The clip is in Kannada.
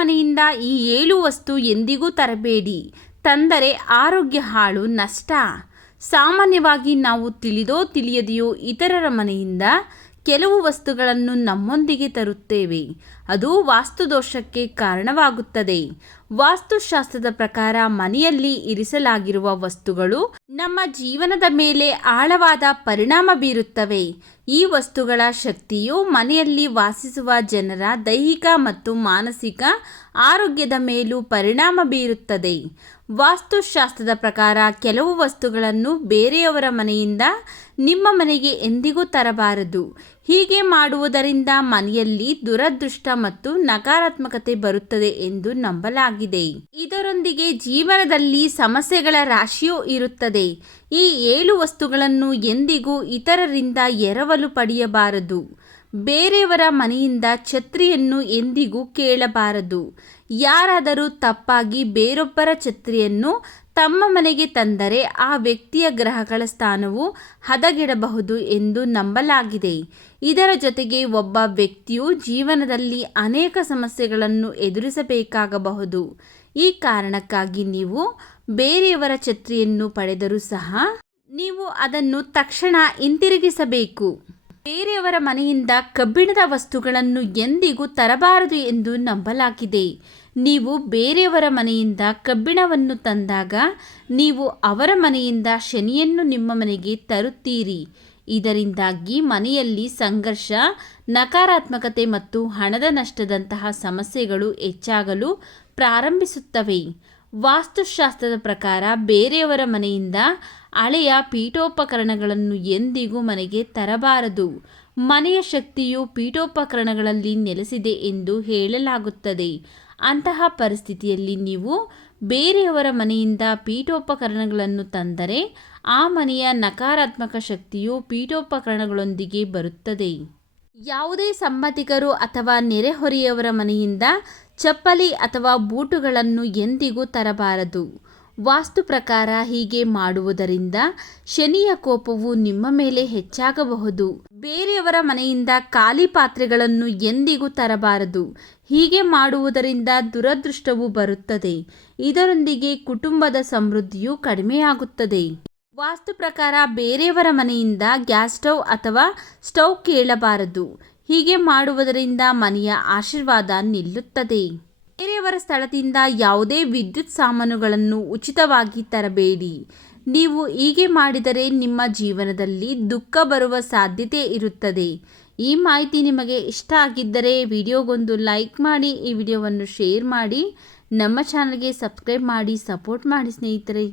ಮನೆಯಿಂದ ಈ ಏಳು ವಸ್ತು ಎಂದಿಗೂ ತರಬೇಡಿ. ತಂದರೆ ಆರೋಗ್ಯ ಹಾಳು, ನಷ್ಟ. ಸಾಮಾನ್ಯವಾಗಿ ನಾವು ತಿಳಿದೋ ತಿಳಿಯದೆಯೋ ಇತರರ ಮನೆಯಿಂದ ಕೆಲವು ವಸ್ತುಗಳನ್ನು ನಮ್ಮೊಂದಿಗೆ ತರುತ್ತೇವೆ. ಅದು ವಾಸ್ತುದೋಷಕ್ಕೆ ಕಾರಣವಾಗುತ್ತದೆ. ವಾಸ್ತುಶಾಸ್ತ್ರದ ಪ್ರಕಾರ ಮನೆಯಲ್ಲಿ ಇರಿಸಲಾಗಿರುವ ವಸ್ತುಗಳು ನಮ್ಮ ಜೀವನದ ಮೇಲೆ ಆಳವಾದ ಪರಿಣಾಮ ಬೀರುತ್ತವೆ. ಈ ವಸ್ತುಗಳ ಶಕ್ತಿಯು ಮನೆಯಲ್ಲಿ ವಾಸಿಸುವ ಜನರ ದೈಹಿಕ ಮತ್ತು ಮಾನಸಿಕ ಆರೋಗ್ಯದ ಮೇಲೂ ಪರಿಣಾಮ ಬೀರುತ್ತದೆ. ವಾಸ್ತುಶಾಸ್ತ್ರದ ಪ್ರಕಾರ ಕೆಲವು ವಸ್ತುಗಳನ್ನು ಬೇರೆಯವರ ಮನೆಯಿಂದ ನಿಮ್ಮ ಮನೆಗೆ ಎಂದಿಗೂ ತರಬಾರದು. ಹೀಗೆ ಮಾಡುವುದರಿಂದ ಮನೆಯಲ್ಲಿ ದುರದೃಷ್ಟ ಮತ್ತು ನಕಾರಾತ್ಮಕತೆ ಬರುತ್ತದೆ ಎಂದು ನಂಬಲಾಗಿದೆ. ಇದರೊಂದಿಗೆ ಜೀವನದಲ್ಲಿ ಸಮಸ್ಯೆಗಳ ರಾಶಿಯೂ ಇರುತ್ತದೆ. ಈ ಏಳು ವಸ್ತುಗಳನ್ನು ಎಂದಿಗೂ ಇತರರಿಂದ ಎರವಲು ಪಡೆಯಬಾರದು. ಬೇರೆಯವರ ಮನೆಯಿಂದ ಛತ್ರಿಯನ್ನು ಎಂದಿಗೂ ಕೇಳಬಾರದು. ಯಾರಾದರೂ ತಪ್ಪಾಗಿ ಬೇರೊಬ್ಬರ ಛತ್ರಿಯನ್ನು ತಮ್ಮ ಮನೆಗೆ ತಂದರೆ ಆ ವ್ಯಕ್ತಿಯ ಗ್ರಹಗಳ ಸ್ಥಾನವು ಹದಗೆಡಬಹುದು ಎಂದು ನಂಬಲಾಗಿದೆ. ಇದರ ಜೊತೆಗೆ ಒಬ್ಬ ವ್ಯಕ್ತಿಯು ಜೀವನದಲ್ಲಿ ಅನೇಕ ಸಮಸ್ಯೆಗಳನ್ನು ಎದುರಿಸಬೇಕಾಗಬಹುದು. ಈ ಕಾರಣಕ್ಕಾಗಿ ನೀವು ಬೇರೆಯವರ ಛತ್ರಿಯನ್ನು ಪಡೆದರೂ ಸಹ ನೀವು ಅದನ್ನು ತಕ್ಷಣ ಹಿಂತಿರುಗಿಸಬೇಕು. ಬೇರೆಯವರ ಮನೆಯಿಂದ ಕಬ್ಬಿಣದ ವಸ್ತುಗಳನ್ನು ಎಂದಿಗೂ ತರಬಾರದು ಎಂದು ನಂಬಲಾಗಿದೆ. ನೀವು ಬೇರೆಯವರ ಮನೆಯಿಂದ ಕಬ್ಬಿಣವನ್ನು ತಂದಾಗ ನೀವು ಅವರ ಮನೆಯಿಂದ ಶನಿಯನ್ನು ನಿಮ್ಮ ಮನೆಗೆ ತರುತ್ತೀರಿ. ಇದರಿಂದಾಗಿ ಮನೆಯಲ್ಲಿ ಸಂಘರ್ಷ, ನಕಾರಾತ್ಮಕತೆ ಮತ್ತು ಹಣದ ನಷ್ಟದಂತಹ ಸಮಸ್ಯೆಗಳು ಹೆಚ್ಚಾಗಲು ಪ್ರಾರಂಭಿಸುತ್ತವೆ. ವಾಸ್ತುಶಾಸ್ತ್ರದ ಪ್ರಕಾರ ಬೇರೆಯವರ ಮನೆಯಿಂದ ಹಳೆಯ ಪೀಠೋಪಕರಣಗಳನ್ನು ಎಂದಿಗೂ ಮನೆಗೆ ತರಬಾರದು. ಮನೆಯ ಶಕ್ತಿಯು ಪೀಠೋಪಕರಣಗಳಲ್ಲಿ ನೆಲೆಸಿದೆ ಎಂದು ಹೇಳಲಾಗುತ್ತದೆ. ಅಂತಹ ಪರಿಸ್ಥಿತಿಯಲ್ಲಿ ನೀವು ಬೇರೆಯವರ ಮನೆಯಿಂದ ಪೀಠೋಪಕರಣಗಳನ್ನು ತಂದರೆ ಆ ಮನೆಯ ನಕಾರಾತ್ಮಕ ಶಕ್ತಿಯು ಪೀಠೋಪಕರಣಗಳೊಂದಿಗೆ ಬರುತ್ತದೆ. ಯಾವುದೇ ಸಂಬಂಧಿಕರು ಅಥವಾ ನೆರೆಹೊರೆಯವರ ಮನೆಯಿಂದ ಚಪ್ಪಲಿ ಅಥವಾ ಬೂಟುಗಳನ್ನು ಎಂದಿಗೂ ತರಬಾರದು. ವಾಸ್ತು ಪ್ರಕಾರ ಹೀಗೆ ಮಾಡುವುದರಿಂದ ಶನಿಯ ಕೋಪವು ನಿಮ್ಮ ಮೇಲೆ ಹೆಚ್ಚಾಗಬಹುದು. ಬೇರೆಯವರ ಮನೆಯಿಂದ ಖಾಲಿ ಪಾತ್ರೆಗಳನ್ನು ಎಂದಿಗೂ ತರಬಾರದು. ಹೀಗೆ ಮಾಡುವುದರಿಂದ ದುರದೃಷ್ಟವು ಬರುತ್ತದೆ. ಇದರೊಂದಿಗೆ ಕುಟುಂಬದ ಸಮೃದ್ಧಿಯು ಕಡಿಮೆಯಾಗುತ್ತದೆ. ವಾಸ್ತು ಪ್ರಕಾರ ಬೇರೆಯವರ ಮನೆಯಿಂದ ಗ್ಯಾಸ್ ಸ್ಟವ್ ಅಥವಾ ಸ್ಟವ್ ಕೇಳಬಾರದು. ಹೀಗೆ ಮಾಡುವುದರಿಂದ ಮನೆಯ ಆಶೀರ್ವಾದ ನಿಲ್ಲುತ್ತದೆ. ಬೇರೆಯವರ ಸ್ಥಳದಿಂದ ಯಾವುದೇ ವಿದ್ಯುತ್ ಸಾಮಾನುಗಳನ್ನು ಉಚಿತವಾಗಿ ತರಬೇಡಿ. ನೀವು ಹೀಗೆ ಮಾಡಿದರೆ ನಿಮ್ಮ ಜೀವನದಲ್ಲಿ ದುಃಖ ಬರುವ ಸಾಧ್ಯತೆ ಇರುತ್ತದೆ. ಈ ಮಾಹಿತಿ ನಿಮಗೆ ಇಷ್ಟ ಆಗಿದ್ದರೆ ವಿಡಿಯೋಗೊಂದು ಲೈಕ್ ಮಾಡಿ, ಈ ವಿಡಿಯೋವನ್ನು ಶೇರ್ ಮಾಡಿ, ನಮ್ಮ ಚಾನಲ್ಗೆ ಸಬ್ಸ್ಕ್ರೈಬ್ ಮಾಡಿ, ಸಪೋರ್ಟ್ ಮಾಡಿ ಸ್ನೇಹಿತರೆ.